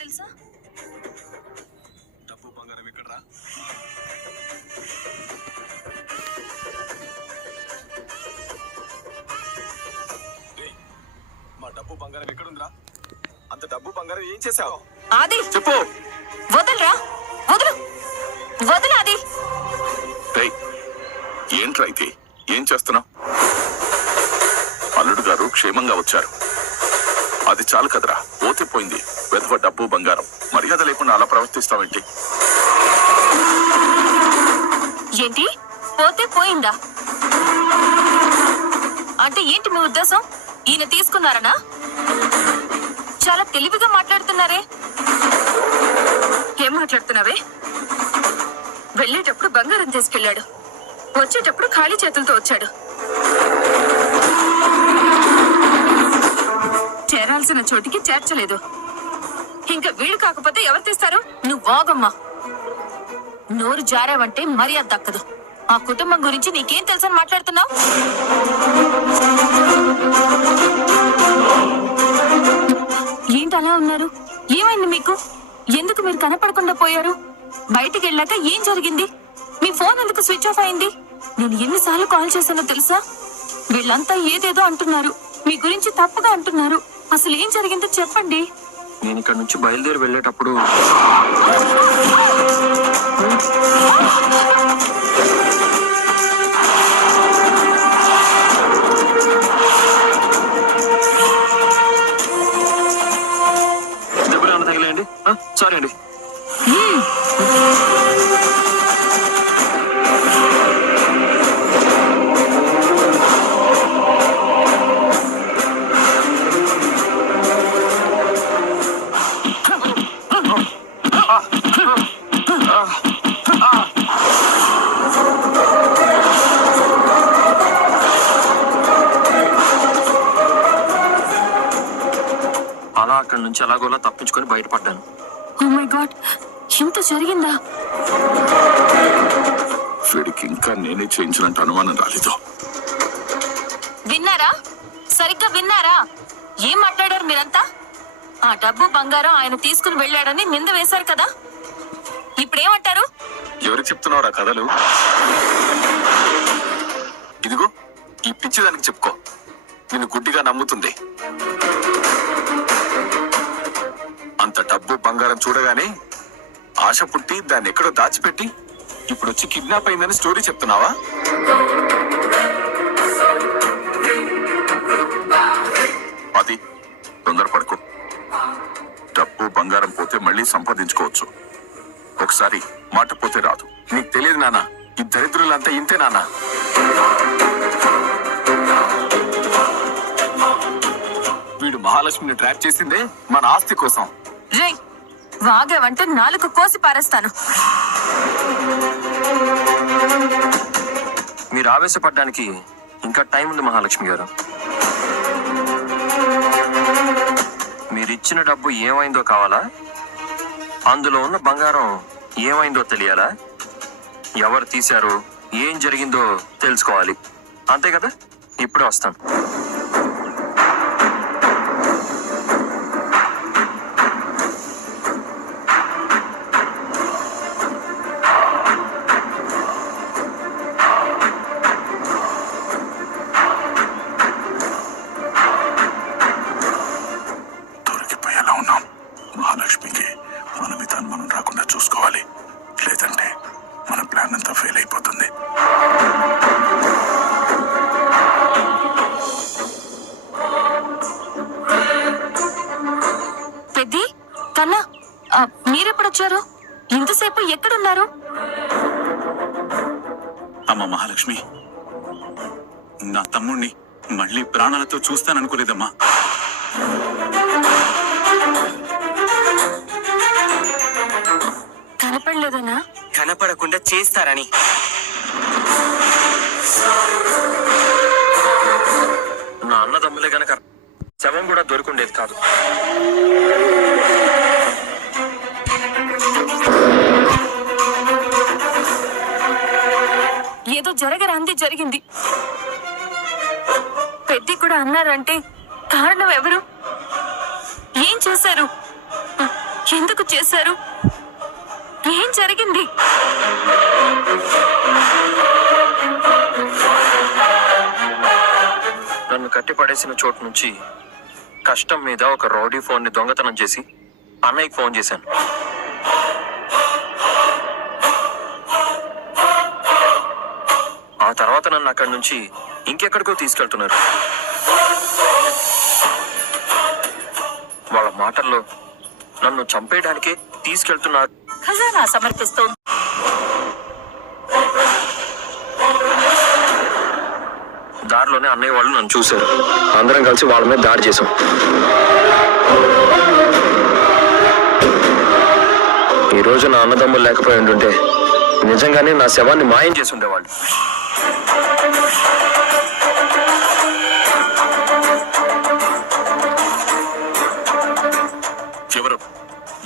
తెలుసా? డబ్బు బంగారం ఎక్కడరా? మా డబ్బు బంగారం ఎక్కడుందిరా? అంత డబ్బు బంగారం ఏం చేసావు? ఆది చెప్పు. వదలరా, వదలు వదలు ఆది. ఏంట్రా ఇది? ఏం చేస్తున్నావు? అల్లుడు గారు క్షేమంగా వచ్చారు, అది చాలు కదరా. పోతే పోయింది, వెధవ డబ్బు బంగారం. మర్యాద లేకుండా అలా ప్రవర్తిస్తావేంటి? ఏంటి పోతే పోయిందా అంటే ఏంటి మీ ఉద్దేశం? ఈయన తీసుకున్నారనా? చాలా తెలివిగా మాట్లాడుతున్నారే. ఏం మాట్లాడుతున్నావే? వెళ్ళేటప్పుడు బంగారం తీసుకెళ్లాడు, వచ్చేటప్పుడు ఖాళీ చేతులతో వచ్చాడు. చేరాల్సిన చోటికి చేర్చలేదు. ఇంకా వీళ్ళు కాకపోతే ఎవరు తీస్తారు? నువ్వు వాగమ్మా. నోరు జారావంటే మర్యాద దక్కదు. ఆ కుటుంబం గురించి నీకేం తెలుసని మాట్లాడుతున్నావు? ఏంటి అలా ఉన్నారు? ఏమైంది మీకు? ఎందుకు మీరు కనపడకుండా పోయారు? బయటికి వెళ్ళాక ఏం జరిగింది? మీ ఫోన్ ఎందుకు స్విచ్ ఆఫ్ అయింది? నేను ఎన్నిసార్లు కాల్ చేశానో తెలుసా? వీళ్ళంతా ఏదేదో అంటున్నారు, మీ గురించి తప్పుగా అంటున్నారు. అసలు ఏం జరిగిందో చెప్పండి. నేను ఇక్కడ నుంచి బయలుదేరి వెళ్ళేటప్పుడు దెబ్బలు తగిలేయండి. సారీ అండి. అలా అక్కడి నుంచి ఎలాగోలా తప్పించుకొని బయటపడ్డాను. ఓ మై గాడ్, ఇంత జరిగిందా? వీడికి ఇంకా నేనే చేయించినట్టు అనుమానం రాలేదు. విన్నారా? సరిగ్గా విన్నారా? ఏం మాట్లాడారు మీరంతా? ఆ డబ్బు బంగారం ఆయన తీసుకుని వెళ్ళాడని నింద వేశారు కదా, ఇప్పుడేమంటారు? ఎవరికి చెప్తున్నావురా కథలు? ఇదిగో ఈ పిచ్చి దానికి చెప్పుకో, నిన్ను గుడ్డిగా నమ్ముతుంది. అంత డబ్బు బంగారం చూడగానే ఆశ పుట్టి దాన్ని ఎక్కడో దాచిపెట్టి ఇప్పుడు వచ్చి కిడ్నాప్ అయిందని స్టోరీ చెప్తున్నావా? అది తొందరపడుకో. డబ్బు బంగారం పోతే మళ్ళీ సంపాదించుకోవచ్చు, ఒకసారి మాట పోతే రాదు. నీకు తెలియదు నాన్న, ఈ దరిద్రులంతా ఇంతే నాన్న. వీడు మహాలక్ష్మిని ట్రాప్ చేసిందే మన ఆస్తి కోసం. రేయ్, వాగేవంటే నాలుగు కోసి పారేస్తాను. మీరు ఆవేశపడడానికి ఇంకా టైం ఉంది మహాలక్ష్మి గారు. మీరిచ్చిన డబ్బు ఏమైందో కావాలా? అందులో ఉన్న బంగారం ఏమైందో తెలియాలా? ఎవరు తీశారో, ఏం జరిగిందో తెలుసుకోవాలి, అంతే కదా? ఇప్పుడే వస్తాను. దొరికిపోయేలా ఉన్నాం. మహాలక్ష్మికి మన విధానం మనం రాకుండా చూసుకోవాలి, లేదంటే మన ప్లాన్ అంతా ఫెయిల్ అయిపోతుంది. పెద్ది, కన్నా, మీరెప్పుడొచ్చారు? ఇంతసేపు ఎక్కడున్నారు? అమ్మ మహాలక్ష్మి, నా తమ్ముణ్ణి మళ్ళీ ప్రాణాలతో చూస్తాననుకోలేదమ్మా. కనపడలేదనా? కనపడకుండా చేస్తారని. నా అన్నదమ్ములే గనక శవం కూడా దొరికిండేది కాదు. ఏదో జరగరాంది జరిగింది. పెద్ది కూడా అన్నారంటే కారణం ఎవరు? ఏం చేశారు? ఎందుకు చేశారు? ఏం జరిగింది? నన్ను కట్టిపడేసిన చోటు నుంచి కష్టం మీద ఒక రౌడీ ఫోన్ ని దొంగతనం చేసి అన్నయ్యకి ఫోన్ చేశాను. ఆ తర్వాత నన్ను అక్కడి నుంచి ఇంకెక్కడికో తీసుకెళ్తున్నారు. వాళ్ళ మాటల్లో నన్ను చంపేయడానికే తీసుకెళ్తున్నారు. ఖజానా సమర్పిస్తోంది. దారిలోనే అన్నయ్య వాళ్ళు నన్ను చూశారు. అందరం కలిసి వాళ్ళ మీద దాడి చేశాం. ఈ రోజు నా అన్నదమ్ములు లేకపోయి ఉంటుంటే నిజంగానే నా శవాన్ని మాయం చేసి ఉండేవాళ్ళు.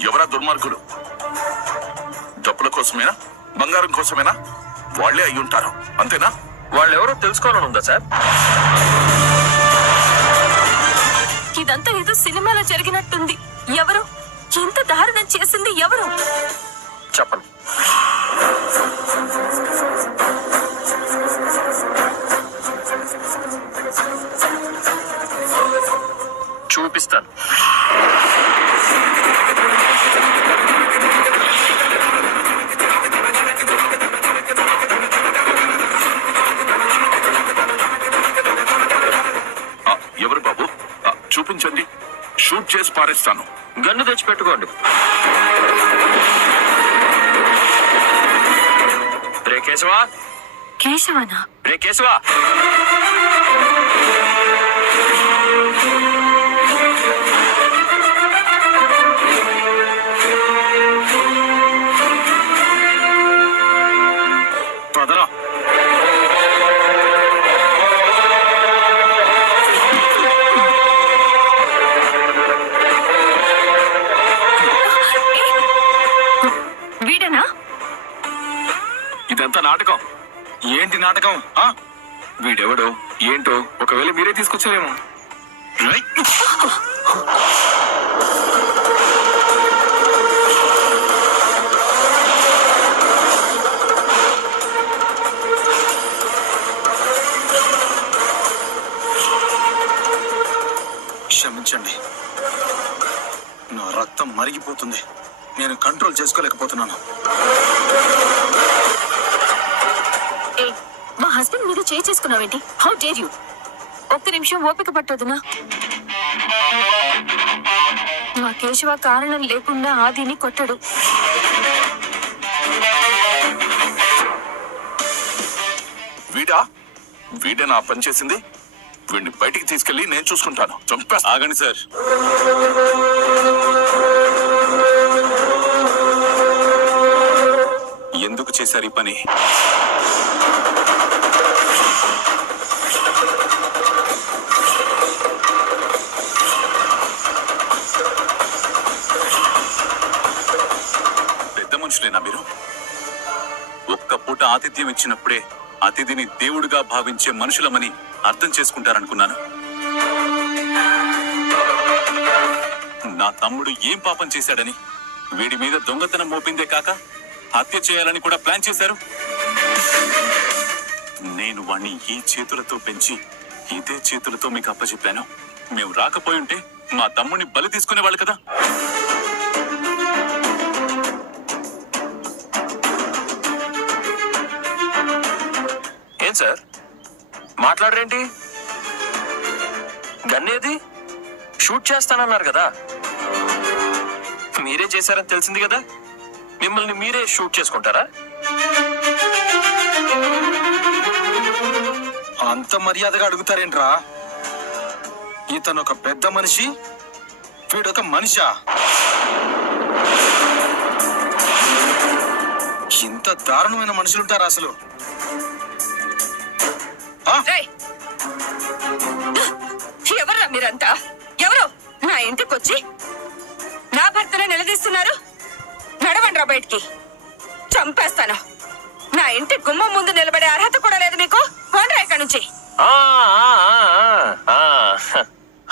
ఎవరా దుర్మార్గులు? డబ్బుల కోసమేనా, బంగారం కోసమేనా? వాళ్లే అయి ఉంటారు, అంతేనా? వాళ్ళెవరో తెలుసుకోవాలని ఉందా సార్? ఇదంతా ఏదో సినిమాలో జరిగినట్టుంది. ఎవరు ఇంత దారుణం చేసింది? ఎవరు చెప్పండి. చూపిస్తాను. ఎవరు బాబు? చూపించండి, షూట్ చేసి పారేస్తాను. గన్ను తెచ్చి పెట్టుకోండి. రే కేశవా, కేశవనా? రే కేశవా, పదరా. వీడనా? ఇదంతా నాటకం. ఏంటి నాటకం? వీడెవడో ఏంటో ఒకవేళ మీరే తీసుకొచ్చారేమో. క్షమించండి, నా రక్తం మరిగిపోతుంది. నేను కంట్రోల్ చేసుకోలేకపోతున్నాను. మా హస్బెండ్ మీద చేయి చేసుకున్నావేంటి? How dare you? ఒక్క నిమిషం ఓపిక పట్టొద్దునా? మా కేశవ కారణం లేకుండా ఆదిని కొట్టడు. వీడే నా పని చేసింది. వీడిని బయటికి తీసుకెళ్లి నేను చూసుకుంటాను. చంపేస్తా. ఆగండి సార్. ఎందుకు చేశారు ఈ పని? పెద్ద మనుషులేనా మీరు? ఒక్క పూట ఆతిథ్యం ఇచ్చినప్పుడే అతిథిని దేవుడిగా భావించే మనుషులమని అర్థం చేసుకుంటారనుకున్నాను. నా తమ్ముడు ఏం పాపం చేశాడని వీడి మీద దొంగతనం మోపిందే కాక హత్య చేయాలని కూడా ప్లాన్ చేశారు. నేను వాణ్ణి ఈ చేతులతో పెంచి ఇదే చేతులతో మీకు అప్పచెప్పాను. మేము రాకపోయి ఉంటే మా తమ్ముడిని బలి తీసుకునేవాళ్ళు కదా. ఏం సార్ మాట్లాడరేంటి? గన్నేది? షూట్ చేస్తానన్నారు కదా. మీరే చేశారని తెలిసింది కదా. మిమ్మల్ని మీరే షూట్ చేసుకుంటారా? అంత మర్యాదగా అడుగుతారేంట్రా? ఇతను ఒక పెద్ద మనిషి, వీడొక మనిషా? ఇంత దారుణమైన మనుషులుంటారా అసలు? ఎవరా మీరంతా? ఎవరు నా ఇంటికి వచ్చి నా భర్తనే నిలదీస్తున్నారు? నడవండ్రా బయటికి, చంపేస్తాను. నా ఇంటి గుమ్మం ముందు నిలబడే అర్హత కూడా లేదు మీకు. పోండ్రా ఇక్కడి నుంచి.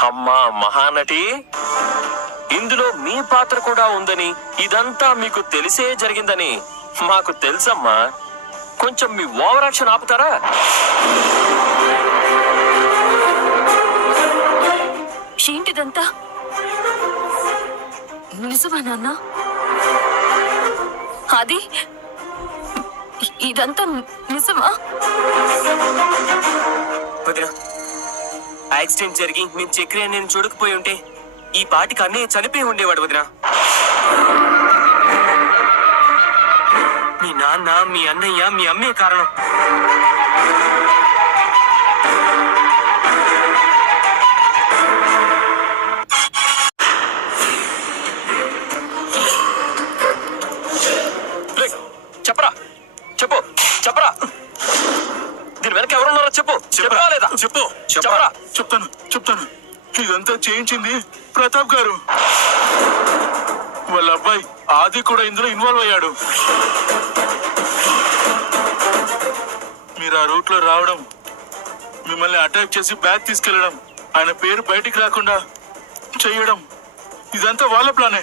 అమ్మా మహానటి, ఇందులో మీ పాత్ర కూడా ఉందని, ఇదంతా మీకు తెలిసే జరిగిందని మాకు తెలుసమ్మా. కొంచెం మీ ఓవర్ యాక్షన్ ఆపుతారా? ఏంటిదంతా? నిజమా నాన్న? అది ఇదంతా నిజమా? వదిన, యాక్సిడెంట్ జరిగి మేము చక్రి అని నేను చూడకపోయి ఉంటే ఈ పాటికి అన్నయ్య చనిపోయి ఉండేవాడు వదిన. మీ నాన్న, మీ అన్నయ్య, మీ అమ్మే కారణం. చెప్పరా, చెప్పు, చెప్పరా. దీని వెనక ఎవరున్నారో చెప్పు. చెప్పరా లేదా? చెప్పు. చెప్పరా. చెప్తాను. ఇదంతా చేయించింది ప్రతాప్ గారు. వాళ్ళ అబ్బాయి ఆది కూడా ఇందులో ఇన్వాల్వ్ అయ్యాడు. మీరు ఆ రూట్ లో రావడం, మిమ్మల్ని అటాక్ చేసి బ్యాగ్ తీసుకెళ్లడం, ఆయన పేరు బయటికి రాకుండా చేయడం, ఇదంతా వాళ్ళ ప్లానే.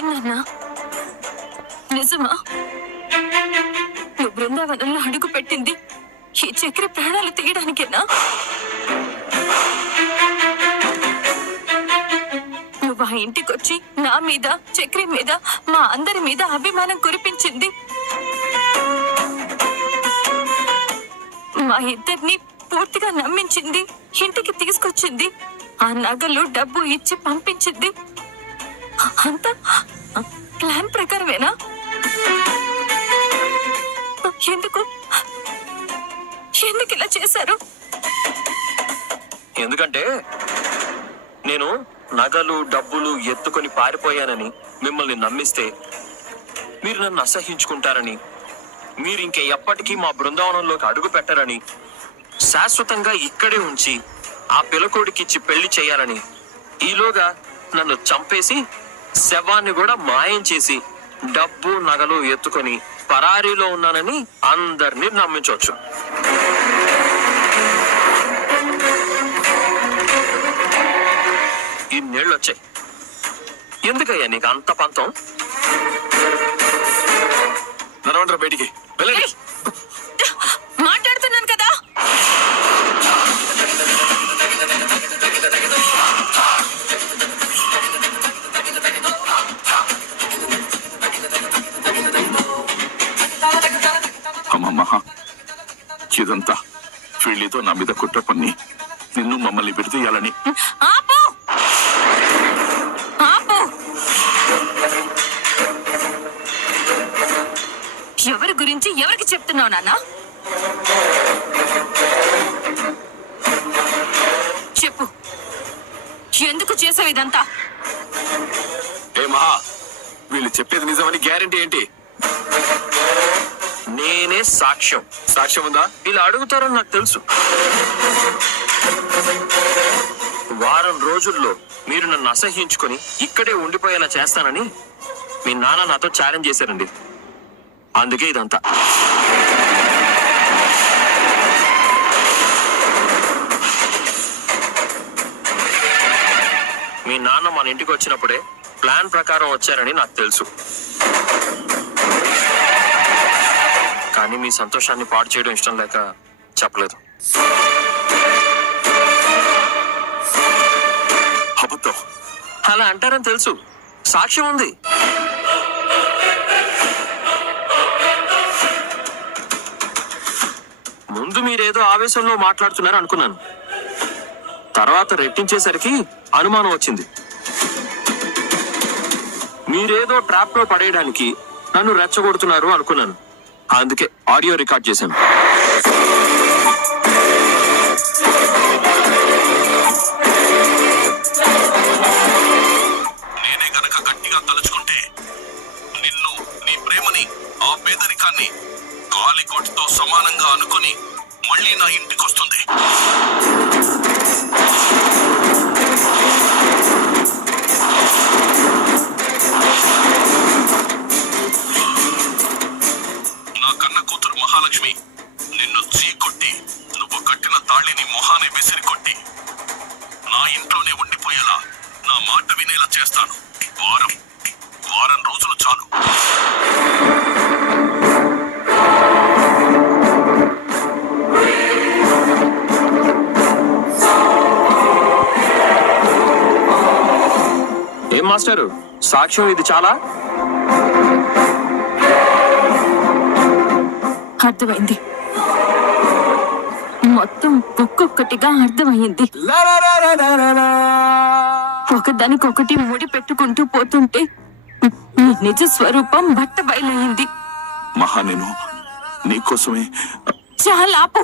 ఏంటన్నా? నిజమా? నువ్వు బృందావనంలో అడుగు పెట్టింది ఈ చక్ర ప్రాణాలు తీయడానికేనా? నువ్వు ఆ ఇంటికొచ్చి నా మీద, చక్రి మీద, మా అందరి మీద అభిమానం కురిపించింది మా ఇద్దరిని పూర్తిగా నమ్మించింది, ఇంటికి తీసుకొచ్చింది, ఆ నగలు డబ్బు ఇచ్చి పంపించింది అంతా ప్లాన్ ప్రకారమేనా? ఎందుకు ఇలా చేశారు? ఎందుకంటే నేను నగలు డబ్బులు ఎత్తుకొని పారిపోయానని మిమ్మల్ని నమ్మిస్తే మీరు నన్ను అసహించుకుంటారని, మీరు ఇంక ఎప్పటికీ మా బృందావనంలోకి అడుగు పెట్టరని, శాశ్వతంగా ఇక్కడే ఉంచి ఆ పిల్లకోడికిచ్చి పెళ్లి చేయాలని, ఈలోగా నన్ను చంపేసి శవాన్ని కూడా మాయం చేసి డబ్బు నగలు ఎత్తుకొని పరారీలో ఉన్నానని అందరినీ నమ్మించవచ్చు. ఇన్నేళ్ళు వచ్చాయి, ఎందుకయ్యా నీకు అంత పంతం? నడవండ్రా బయటికి, వెళ్ళండి. మాట్లాడుతున్నాను కదా. అమ్మమ్మ, ఇదంతా వీళ్ళతో నా మీద కుట్ర పన్ని నిన్ను మమ్మల్ని విడదీయాలని. ఆపు, ఆపు. ఎవరి గురించి ఎవరికి చెప్తున్నావు నాన్న? చెప్పు, ఎందుకు చేసావు ఇదంతా? ఏ మహా, వీళ్ళు చెప్పేది నిజమని గ్యారెంటీ ఏంటి? నేనే సాక్ష్యం. సాక్ష్యం ఉందా? ఇలా అడుగుతారని నాకు తెలుసు. వారం రోజుల్లో మీరు నన్ను అసహ్యించుకొని ఇక్కడే ఉండిపోయేలా చేస్తానని మీ నాన్న నాతో ఛాలెంజ్ చేశారండి. అందుకే ఇదంతా. మీ నాన్న మన ఇంటికి వచ్చినప్పుడే ప్లాన్ ప్రకారం వచ్చారని నాకు తెలుసు. కానీ మీ సంతోషాన్ని పాడు చేయడం ఇష్టం లేక చెప్పలేదు. అబద్ధం. అలా అంటారని తెలుసు, సాక్ష్యం ఉంది. ముందు మీరేదో ఆవేశంలో మాట్లాడుతున్నారు అనుకున్నాను, తర్వాత రెట్టించేసరికి అనుమానం వచ్చింది. మీరేదో ట్రాప్ లో పడేయడానికి నన్ను రెచ్చగొడుతున్నారు అనుకున్నాను. అందుకే ఆడియో రికార్డ్ చేశాను. నేనే గనక గట్టిగా తలుచుకుంటే నిన్ను, నీ ప్రేమని, ఆ పేదరికాన్ని గాలికోటితో సమానంగా అనుకొని మళ్ళీ నా ఇంటికి వస్తుంది. విసిరి కొట్టి నా ఇంట్లోనే ఉండిపోయేలా నా మాట వినేలా చేస్తాను. వారం రోజులు చాలు. ఏం మాస్టారు, సాక్ష్యం ఇది చాలా? అర్థమైంది, మొత్తం ఒక్కొక్కటిగా అర్థమైంది. ఒకదానికొకటి ముడి పెట్టుకుంటూ పోతుంటే నీ నిజ స్వరూపం బట్ట బయలైంది. మహా, నేను నీకోసమే. చాలా ఆపు.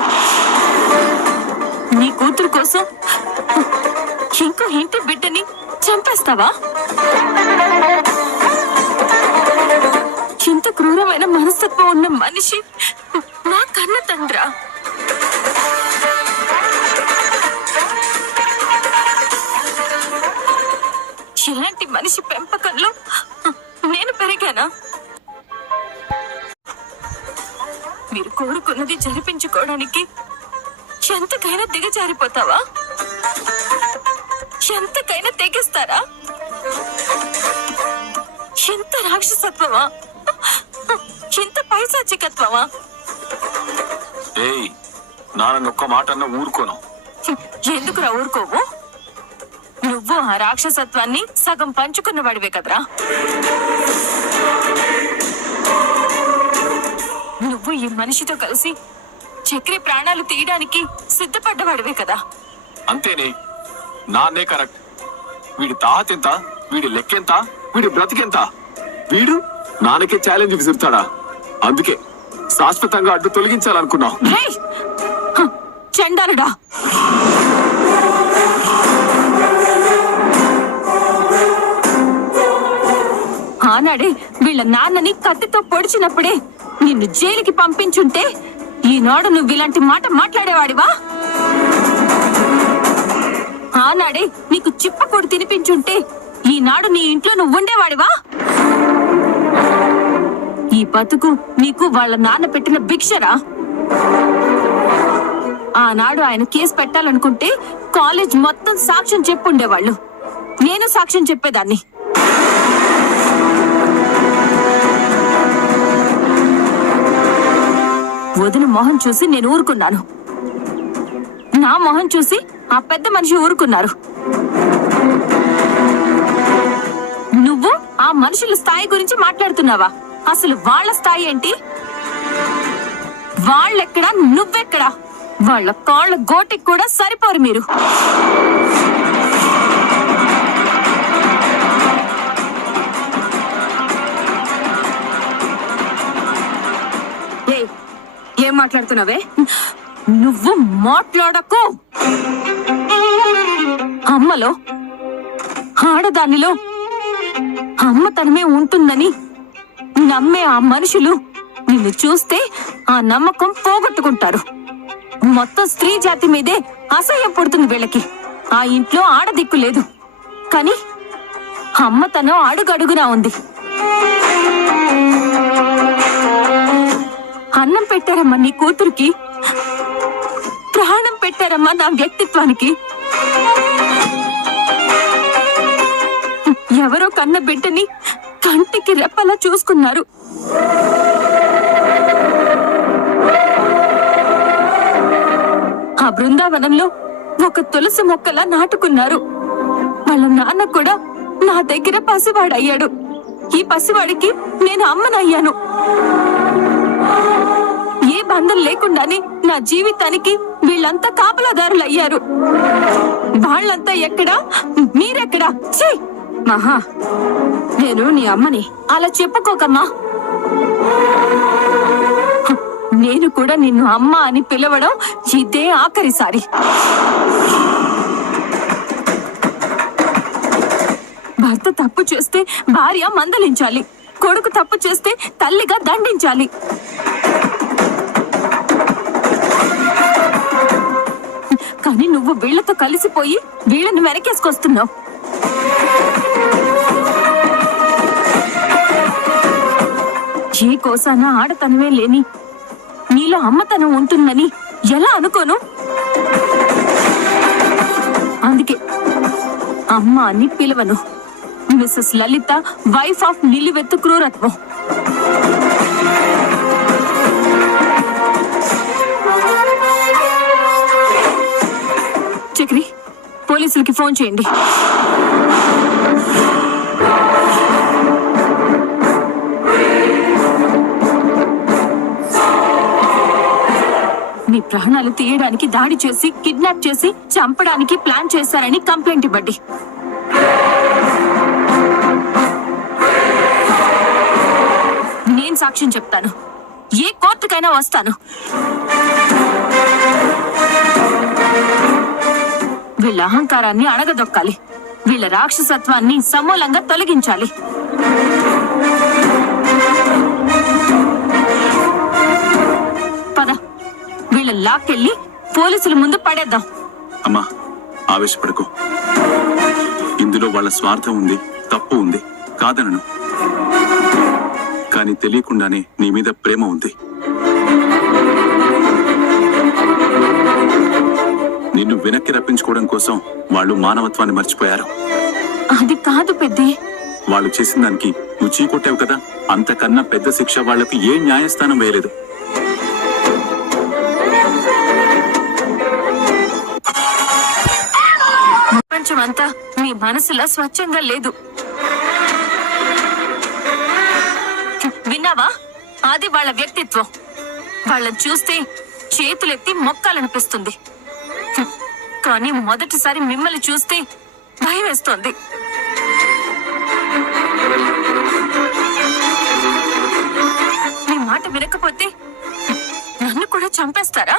నీ కూతురు కోసం ఇంకో ఇంటి బిడ్డని చంపేస్తావా? ఇంత క్రూరమైన మనస్తత్వం ఉన్న మనిషి నా కన్న తండ్రా? ఇలాంటి మనిషి పెంపకంలో నేను పెరిగానా? మీరు కోరుకున్నది జరిపించుకోవడానికి ఎంతకైనా దిగజారిపోతావా? ఎంతకైనా తెగిస్తారా? ఎంత రాక్షసత్వమా, ఎంత పైశాచికత్వమా? ఏయ్, నాన్న ఒక్క మాట అన్న ఊరుకోను. ఎందుకురా ఊరుకోవు? నువ్వు ఆ రాక్షసత్వాన్ని సగం పంచుకున్నవాడివే కదరా. నువ్వు ఈ మనిషితో కలిసి చక్రి ప్రాణాలు తీయడానికి సిద్ధపడ్డవాడివే కదా. అంతేనే, నాన్నే కరెక్ట్. వీడి తాహతెంత, వీడి లెక్కెంత, వీడి బ్రతికెంత? వీడు నాన్నకే ఛాలెంజ్ విసురుతాడా? అందుకే శాశ్వతంగా అడ్డు తొలగించాలనుకున్నా. చండాలుడా, ఆనాడే వీళ్ళ నాన్నని కత్తితో పొడిచినప్పుడే నిన్ను జైలుకి పంపించుంటే ఈనాడు నువ్వు ఇలాంటి మాట మాట్లాడేవాడివా? ఆనాడే నీకు చిప్పకూడు తినిపించుంటే ఈనాడు నీ ఇంట్లో నువ్వు ఉండేవాడివా? ఈ బతుకు నీకు వాళ్ళ నాన్న పెట్టిన భిక్షరా? ఆనాడు ఆయన కేసు పెట్టాలనుకుంటే కాలేజ్ మొత్తం సాక్ష్యం చెప్పుండేవాళ్ళు. నేను సాక్ష్యం చెప్పేదాన్ని. వదిన మొహం చూసి నేను ఊరుకున్నాను. నా మొహం చూసి ఆ పెద్ద మనిషి ఊరుకున్నారు. నువ్వు ఆ మనుషుల స్థాయి గురించి మాట్లాడుతున్నావా? అసలు వాళ్ళ స్థాయి ఏంటి? వాళ్ళెక్కడా, నువ్వెక్కడా? వాళ్ళ కాళ్ళ గోటికి కూడా సరిపోరు మీరు. ఏం మాట్లాడుతున్నావే? నువ్వు మాట్లాడకు. అమ్మలో, ఆడదానిలో అమ్మతనమే ఉంటుందని నమ్మే ఆ మనుషులు నిన్ను చూస్తే ఆ నమ్మకం పోగొట్టుకుంటారు. మొత్తం స్త్రీ జాతి మీదే అసహ్యం పుడుతుంది వీళ్ళకి. ఆ ఇంట్లో ఆడదిక్కు లేదు, కానీ అమ్మతనం అడుగడుగునా ఉంది. అన్నం పెట్టారమ్మా నీ కూతురికి, ప్రాణం పెట్టారమ్మా నా వ్యక్తిత్వానికి. ఎవరో కన్న బిడ్డని కంటికి రెప్పలా చూసుకున్నారు. ఆ బృందావనంలో ఒక తులసి మొక్కలా నాటుకున్నారు. వాళ్ళ నాన్న కూడా నా దగ్గర పసివాడయ్యాడు. ఈ పసివాడికి నేను అమ్మనయ్యాను. ఏ బంధం లేకుండానే నా జీవితానికి వీళ్ళంతా కాపలాదారులయ్యారు. వాళ్ళంతా ఎక్కడా, మీరెక్కడా? ఛీ! మహా, నేను నీ అమ్మని. అలా చెప్పుకోకమ్మా. నేను కూడా నిన్ను అమ్మ అని పిలవడం ఇదే ఆఖరిసారి. భర్త తప్పు చేస్తే భార్య మందలించాలి, కొడుకు తప్పు చేస్తే తల్లిగా దండించాలి. కానీ నువ్వు వీళ్లతో కలిసిపోయి వీళ్ళని వెనకేసుకొస్తున్నావు. ఏ కోసాన ఆడతనమే లేని నీలో అమ్మతనం ఉంటుందని ఎలా అనుకోను? అమ్మ అని పిలవను. మిస్సెస్ లలిత, వైఫ్ ఆఫ్ నిలివెత్తు క్రూరత్వం. చక్రి, పోలీసులకి ఫోన్ చేయండి. మీ ప్రాణాలు తీయడానికి దాడి చేసి కిడ్నాప్ చేసి చంపడానికి ప్లాన్ చేశారని కంప్లైంట్ ఇవ్వండి. నేను సాక్ష్యం చెప్తాను. ఏ కోర్టుకైనా వస్తాను. వీళ్ళ అహంకారాన్ని అణగదొక్కాలి. వీళ్ళ రాక్షసత్వాన్ని సమూలంగా తొలగించాలి. పద, వీళ్ళ లాక్కెళ్ళి పోలీసుల ముందు పడేద్దాం. అమ్మా, ఆవేశపడకు. ఇందులో వాళ్ళ స్వార్థం ఉంది, తప్పు ఉంది, కాదనను. కానీ తెలియకుండానే నీ మీద ప్రేమ ఉంది. నిన్ను వెనక్కి రప్పించుకోవడం కోసం వాళ్ళు మానవత్వాన్ని మర్చిపోయారు. అది కాదు పెద్దే. వాళ్ళు చేసిన దానికి నువ్వు చీకొట్టావు కదా, అంతకన్నా పెద్ద శిక్ష వాళ్లకు ఏ న్యాయస్థానం వేయలేదు. ప్రపంచమంతా మీ మనసులో స్వచ్ఛంగా లేదు. విన్నావా? అది వాళ్ళ వ్యక్తిత్వం. వాళ్ళని చూస్తే చేతులెత్తి మొక్కాలనిపిస్తుంది. కానీ మొదటిసారి మిమ్మల్ని చూస్తే భయం వేస్తోంది. మీ మాట వినకపోతే నన్ను కూడా చంపేస్తారా?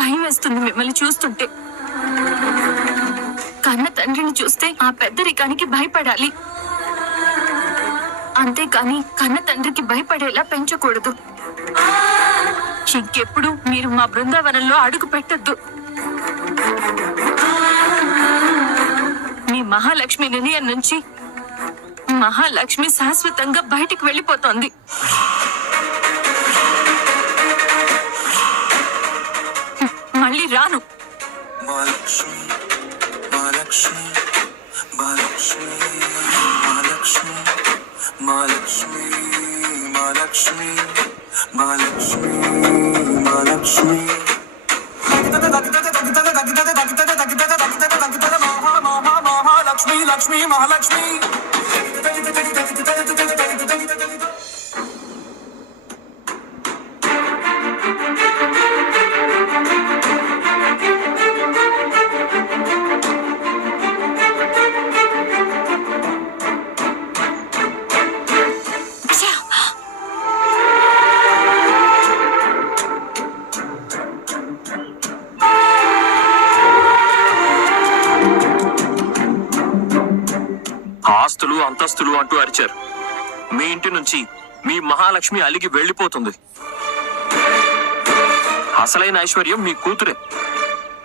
భయం వేస్తుంది మిమ్మల్ని చూస్తుంటే. కన్న తండ్రిని చూస్తే ఆ పెద్దరికానికి భయపడాలి, అంతేకాని కన్న తండ్రికి భయపడేలా పెంచకూడదు. ఇంకెప్పుడు మీరు మా బృందావనంలో అడుగు పెట్టద్దు. మీ మహాలక్ష్మి నిలయం నుంచి మహాలక్ష్మి శాశ్వతంగా బయటికి వెళ్ళిపోతోంది. మళ్ళీ రాను. ఆస్తులు అంతస్తులు అంటూ అరిచారు. మీ ఇంటి నుంచి మీ మహాలక్ష్మి అలిగి వెళ్ళిపోతుంది. అసలైన ఐశ్వర్యం మీ కూతురే.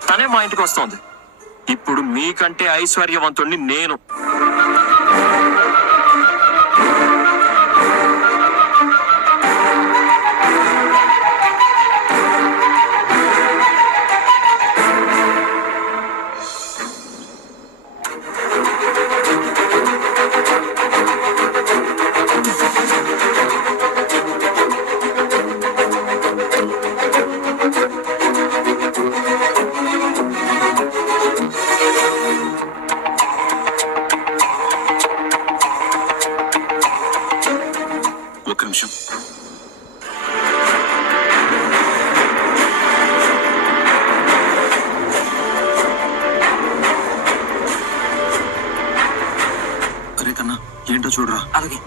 తనే మా ఇంటికి వస్తోంది. ఇప్పుడు మీకంటే ఐశ్వర్యవంతుణ్ణి నేను. ఒక్క నిమిషం. అరే కన్నా, ఏంటో చూడరా. అలాగే.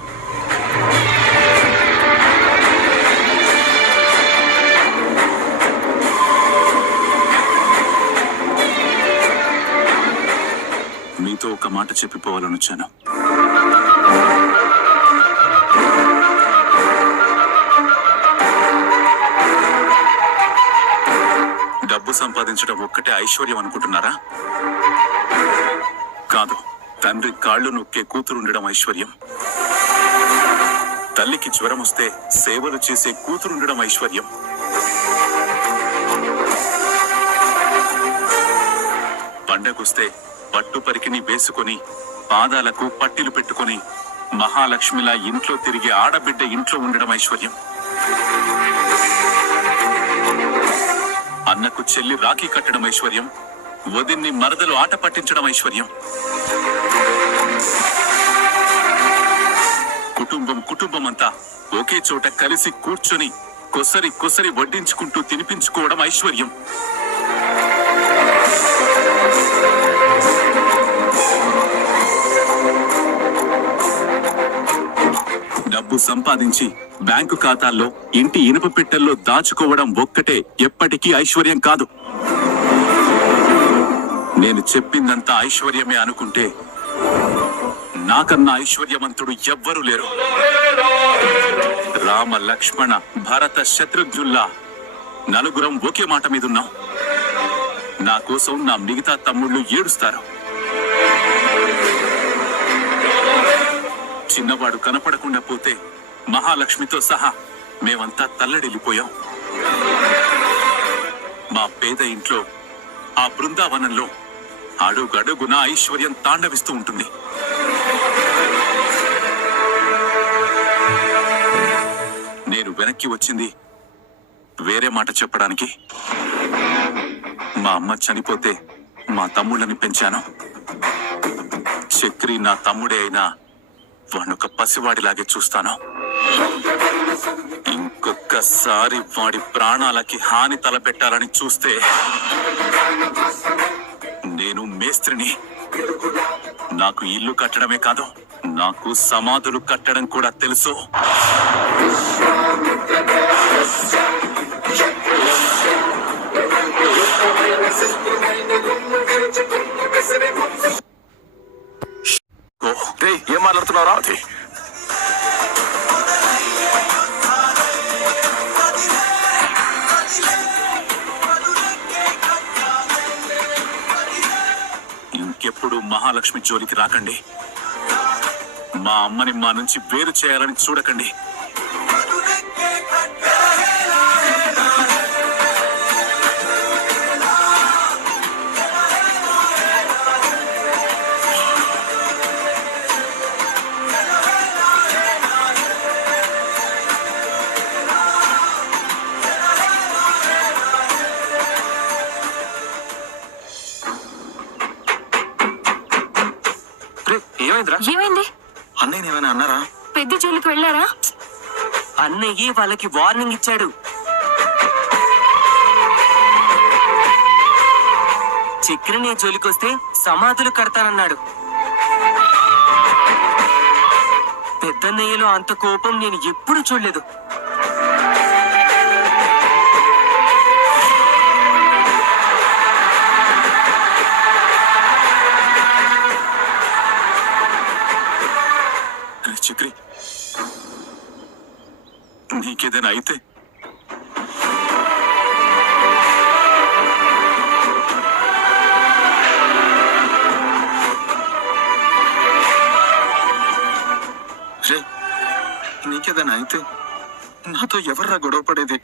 మీతో ఒక మాట చెప్పిపోవాలని వచ్చాను. డబ్బు సంపాదించడం ఒక్కటే ఐశ్వర్యం అనుకుంటున్నారా? కాదు. తండ్రి కాళ్ళు నొక్కే కూతురు ఉండడం ఐశ్వర్యం. తల్లికి జ్వరం వస్తే సేవలు చేసే కూతురు ఉండడం ఐశ్వర్యం. పండగొస్తే పట్టు పరికిని వేసుకొని పాదాలకు పట్టీలు పెట్టుకొని మహాలక్ష్మిలా ఇంట్లో తిరిగే ఆడబిడ్డ ఇంట్లో ఉండడం ఐశ్వర్యం. అన్నకు చెల్లి రాఖీ కట్టడం ఐశ్వర్యం. వదిన్ని మరదలు ఆట పట్టించడం ఐశ్వర్యం. కుటుంబం అంతా ఒకే చోట కలిసి కూర్చొని కొసరి వడ్డించుకుంటూ తినిపించుకోవడం ఐశ్వర్యం. డబ్బు సంపాదించి బ్యాంకు ఖాతాల్లో ఇంటి ఇనుప పెట్టెల్లో దాచుకోవడం ఒక్కటే ఎప్పటికీ ఐశ్వర్యం కాదు. నేను చెప్పిందంతా ఐశ్వర్యమే అనుకుంటే నాకన్నా ఐశ్వర్యవంతుడు ఎవ్వరూ లేరు. రామ లక్ష్మణ భరత శత్రుఘ్నుల్లా నలుగురం ఒకే మాట మీదున్నాం. నా కోసం నా మిగతా తమ్ముళ్ళు ఏడుస్తారు. చిన్నవాడు కనపడకుండా పోతే మహాలక్ష్మితో సహా మేమంతా తల్లడిల్లిపోయాం. మా పేద ఇంట్లో ఆ బృందావనంలో అడుగడుగున ఐశ్వర్యం తాండవిస్తూ ఉంటుంది. నేను వెనక్కి వచ్చింది వేరే మాట చెప్పడానికి. మా అమ్మ చనిపోతే మా తమ్ముళ్ళని పెంచాను. చక్రి నా తమ్ముడే అయినా వాణ్ణొక పసివాడిలాగే చూస్తాను. ఇంకొకసారి వాడి ప్రాణాలకి హాని తలపెట్టాలని చూస్తే నేను మేస్త్రిని. నాకు ఇల్లు కట్టడమే కాదు, నాకు సమాధులు కట్టడం కూడా తెలుసు. ఏం మాట్లాడుతున్నారా? అది ఇంకెప్పుడు మహాలక్ష్మి జోలికి రాకండి. మా అమ్మని మా నుంచి వేరు చేయాలని చూడకండి. ఏమైంది? అన్నయ్య ఏమైనా అన్నారా? పెద్ద జోలికి వెళ్ళారా? అన్నయ్య వాళ్ళకి వార్నింగ్ ఇచ్చాడు. చక్రనే జోలికొస్తే సమాధులు కడతానన్నాడు. పెద్దన్నయ్యలో అంత కోపం నేను ఎప్పుడు చూడలేదు. చక్రి, నీకేదైనా అయితే నీకేదైనా అయితే నాతో ఎవర్రా గొడవ పడేది?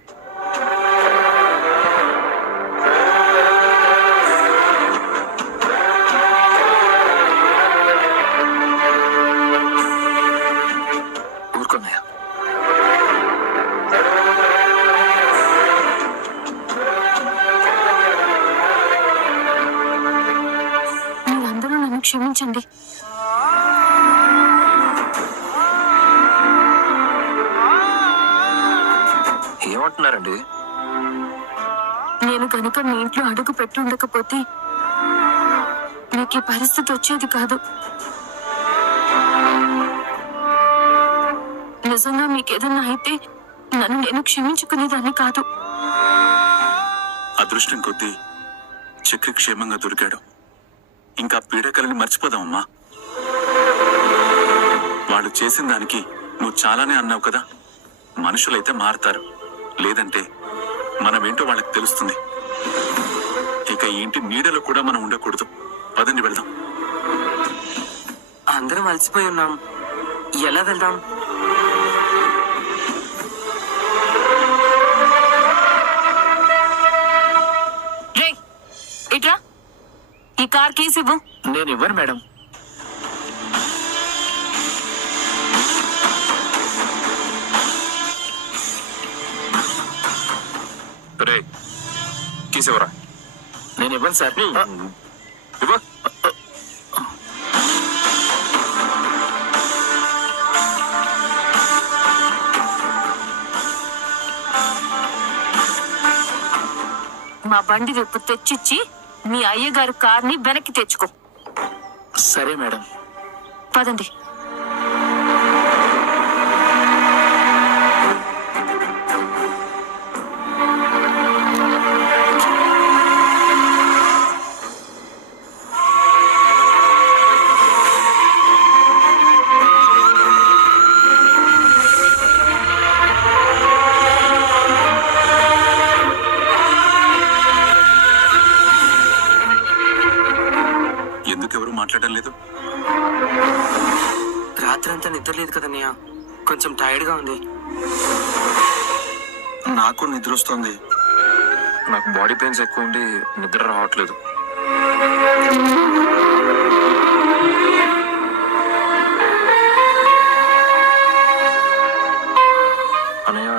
ఊరుకున్నాయా? మీరందరూ నన్ను క్షమించండి. ఏమంటున్నారండి? నేను కనుక మీ ఇంట్లో అడుగు పెట్టుండకపోతే మీకు ఈ పరిస్థితి వచ్చేది కాదు. నిజంగా మీకేదన్నా అయితే నన్ను నేను క్షమించుకునేదాన్ని కాదు. అదృష్టం కొద్దీ చక్రి క్షేమంగా దొరికాడు. ఇంకా పీడకలని మర్చిపోదామమ్మా. వాళ్ళు చేసిన దానికి నువ్వు చాలానే అన్నావు కదా. మనుషులైతే మారతారు, లేదంటే మనమేంటో వాళ్ళకి తెలుస్తుంది. ఇక ఈ ఇంటి నీడలో కూడా మనం ఉండకూడదు. పదండి వెళ్దాం. అందరం అలసిపోయి ఉన్నాం, ఎలా వెళ్దాం? ఇట్రా, ఈ ఈ కార్ కీస్ ఇవ్వు. నేను ఇవ్వను మేడం. రే కీసివరా. నేను ఇవ్వను సార్. ఇవ్వ. మా బండి రేపు తెచ్చిచ్చి మీ అయ్యగారు కార్ని వెనక్కి తెచ్చుకో. సరే మేడం. పదండి. ఎందుకెవరు మాట్లాడడం లేదు? రాత్రంతా నిద్ర లేదు కదన్నయ్య, కొంచెం టైర్డ్ గా ఉంది. నాకు నిద్ర వస్తుంది. నాకు బాడీ పెయిన్స్ ఎక్కువ ఉండి నిద్ర రావట్లేదు. అన్నయ్య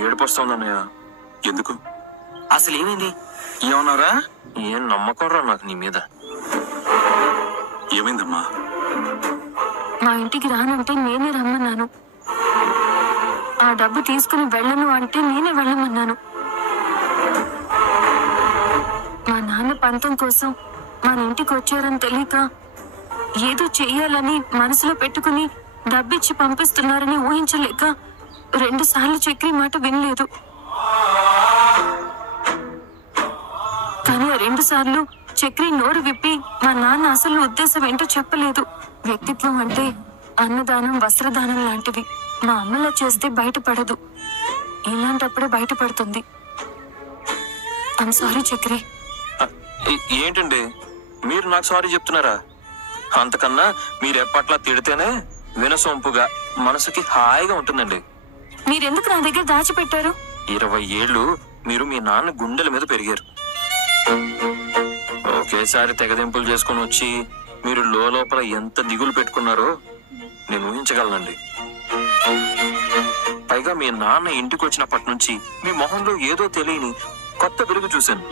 ఏడుపు వస్తుంది అన్నయ్య. ఎందుకు? అసలు ఏమైంది? ఏమన్నారా? ఏం నమ్మకం రా నాకు నీ మీద. ఏమైందమ్మా? మా ఇంటికి రానంటే నేనే రమ్మన్నాను. ఆ డబ్బు తీసుకుని వెళ్ళను అంటే నేనే వెళ్ళమన్నాను. మా నాన్న పంతం కోసం మన ఇంటికి వచ్చారని తెలియక ఏదో చెయ్యాలని మనసులో పెట్టుకుని డబ్బిచ్చి పంపిస్తున్నారని ఊహించలేక 2 సార్లు చక్రి మాట వినలేదు. కానీ ఆ 2 సార్లు చక్రి నోరు విప్పి మా నాన్న అసలు ఉద్దేశం ఏంటో చెప్పలేదు. వ్యక్తిత్వం అంటే అన్నదానం, వస్త్రదానం లాంటివి. మా అమ్మలా చేస్తే బయటపడదు, ఇలాంటప్పుడే బయటపడుతుంది. I'm sorry Chakri. ఏంటండి మీరు నాకు సారీ చెప్తున్నారా? అంతకన్నా మీరు ఎప్పట్లా తిడితేనే వినసొంపుగా మనసుకి హాయిగా ఉంటుందండి. మీరెందుకు నా దగ్గర దాచిపెట్టారు? 20 ఏళ్ళు మీరు మీ నాన్న గుండెల మీద పెరిగారు. ఒకేసారి తెగదింపులు చేసుకుని వచ్చి మీరు లోపల ఎంత దిగులు పెట్టుకున్నారో నేను ఊహించగలనండి. పైగా మీ నాన్న ఇంటికి వచ్చినప్పటి నుంచి మీ మొహంలో ఏదో తెలియని కొత్త వెలుగు చూశాను.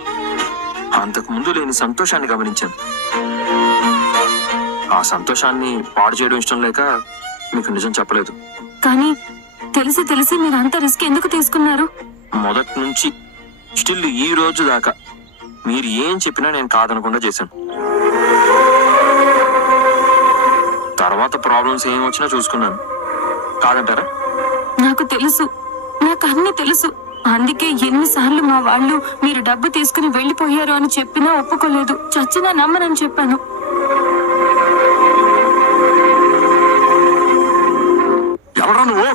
అంతకు ముందు లేని సంతోషాన్ని గమనించాను. ఆ సంతోషాన్ని పాడు చేయడం ఇష్టం లేక మీకు నిజం చెప్పలేదు. కానీ తెలిసి తెలిసి మీరు అంత రిస్క్ ఎందుకు తీసుకున్నారు? మొదటి నుంచి స్టిల్ ఈ రోజు దాకా మీరు ఏం చెప్పినా నేను కాదనకుండా చేశాను. తర్వాత ప్రాబ్లమ్స్ ఏం వచ్చినా చూసుకున్నాను. కాదంటారా? నాకు తెలుసు, నాకు అన్ని తెలుసు. అందుకే ఎన్నిసార్లు మా వాళ్ళు మీరు డబ్బు తీసుకుని వెళ్ళిపోయారు అని చెప్పినా ఒప్పుకోలేదు. చచ్చినా నమ్మనని చెప్పాను. ఎవరా నువ్వు?